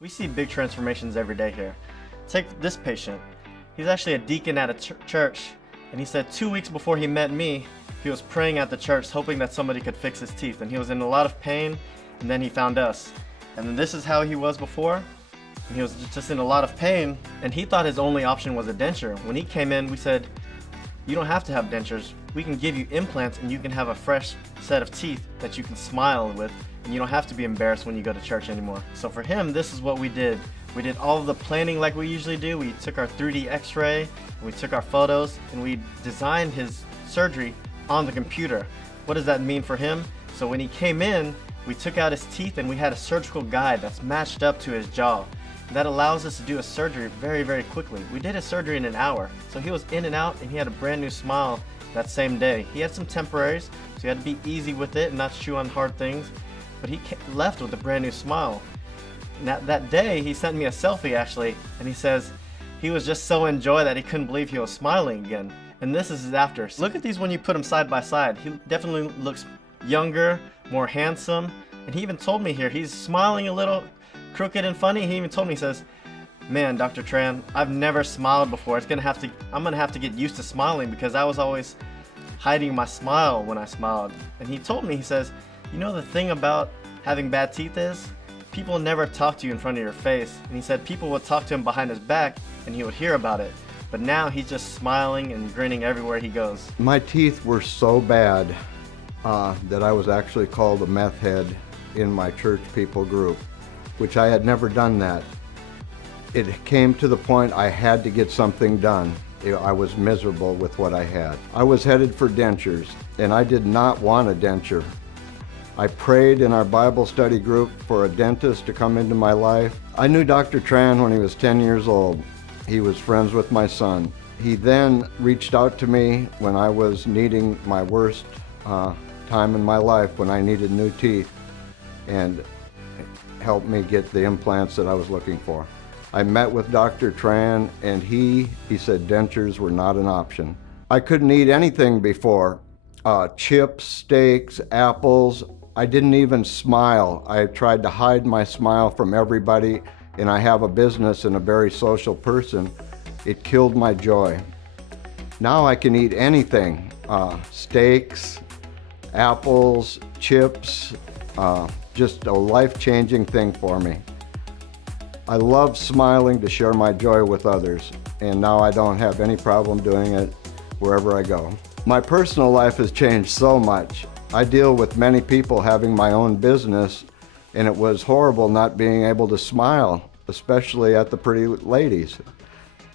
We see big transformations every day here. Take this patient. He's actually a deacon at a church, and he said 2 weeks before he met me, he was praying at the church hoping that somebody could fix his teeth, and he was in a lot of pain, and then he found us. And then this is how he was before, and he was just in a lot of pain, and he thought his only option was a denture. When he came in, we said, you don't have to have dentures. We can give you implants and you can have a fresh set of teeth that you can smile with, and you don't have to be embarrassed when you go to church anymore. So for him, this is what we did. We did all of the planning like we usually do. We took our 3D x-ray, we took our photos, and we designed his surgery on the computer. What does that mean for him? So when he came in, we took out his teeth and we had a surgical guide that's matched up to his jaw. That allows us to do a surgery very, very quickly. We did his surgery in an hour. So he was in and out and he had a brand new smile that same day. He had some temporaries, so he had to be easy with it and not chew on hard things. But he left with a brand new smile. That day, he sent me a selfie actually, and he says he was just so in joy that he couldn't believe he was smiling again. And this is his after. Look at these when you put them side by side. He definitely looks younger, more handsome, and he even told me here, he's smiling a little crooked and funny. He even told me, he says, man, Dr. Tran, I've never smiled before. I'm gonna have to get used to smiling because I was always hiding my smile when I smiled. And he told me, he says, you know the thing about having bad teeth is, people never talk to you in front of your face. And he said people would talk to him behind his back and he would hear about it. But now he's just smiling and grinning everywhere he goes. My teeth were so bad that I was actually called a meth head in my church people group, which I had never done that. It came to the point I had to get something done. I was miserable with what I had. I was headed for dentures, and I did not want a denture. I prayed in our Bible study group for a dentist to come into my life. I knew Dr. Tran when he was 10 years old. He was friends with my son. He then reached out to me when I was needing my worst time in my life, when I needed new teeth, and helped me get the implants that I was looking for. I met with Dr. Tran, and he said dentures were not an option. I couldn't eat anything before. Chips, steaks, apples. I didn't even smile. I tried to hide my smile from everybody, and I have a business and a very social person. It killed my joy. Now I can eat anything. Steaks, apples, chips, just a life-changing thing for me. I love smiling to share my joy with others, and now I don't have any problem doing it wherever I go. My personal life has changed so much. I deal with many people having my own business, and it was horrible not being able to smile, especially at the pretty ladies.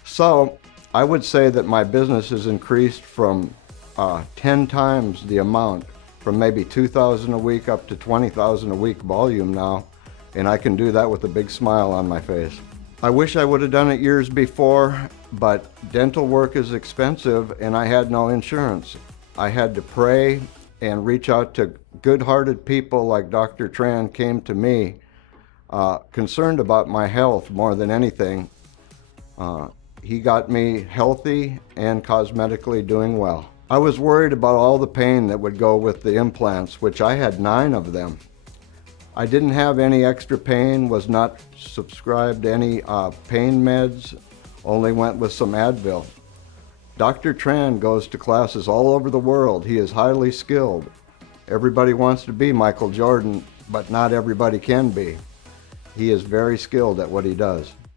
So I would say that my business has increased from 10 times the amount, from maybe 2,000 a week up to 20,000 a week volume now, and I can do that with a big smile on my face. I wish I would have done it years before, but dental work is expensive and I had no insurance. I had to pray and reach out to good-hearted people like Dr. Tran came to me, concerned about my health more than anything. He got me healthy and cosmetically doing well. I was worried about all the pain that would go with the implants, which I had 9 of them. I didn't have any extra pain, was not subscribed to any pain meds, only went with some Advil. Dr. Tran goes to classes all over the world. He is highly skilled. Everybody wants to be Michael Jordan, but not everybody can be. He is very skilled at what he does.